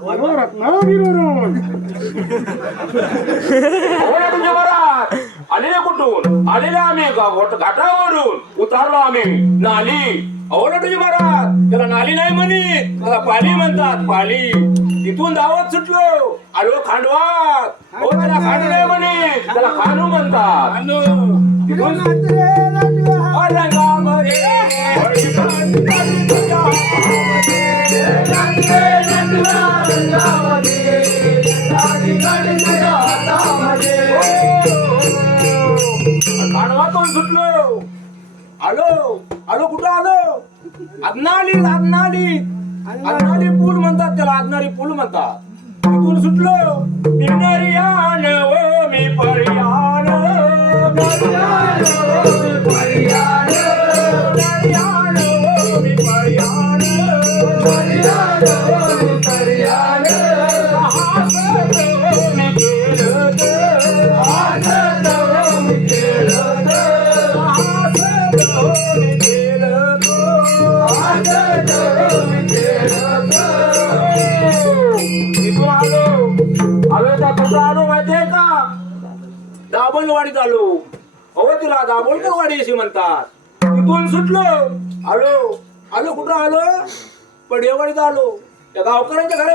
रत्नागिरीवरून तुझ्या घरात आलेले कुठून आलेले आम्ही घाटावरून उतारलो आम्ही नाली अवला तुझी महाराज त्याला नाली नाही म्हणे त्याला पाली म्हणतात पाली तिथून धावत सुटलो आलो खांडवात हो त्याला खांडू नाही म्हणे त्याला खानू म्हणतात तिथून खांडवातून सुटलो आलो आलो कुठं आलो आदनाली आदनाली आदनाली पूल म्हणतात त्याला आदनाली पूल म्हणतात तिथून सुटलो पिनरियान ओ मी परियान परियान परियान परियान ओ मी परियान परियान ओ मी परियान हासत ओ मी खेळत हासत ओ मी खेळत हासत ओ मी खेळत हासत ओ मी खेळत इथून आलो त्या कुठं आलो माहितीये का दाभोळवाडीत आलो अहो तुला दाभोळकर वाडी अशी म्हणतात तिथून सुटलो आलो आलो कुठं आलो पडेवाडीत आलो त्या गावकऱ्यांच्या घरी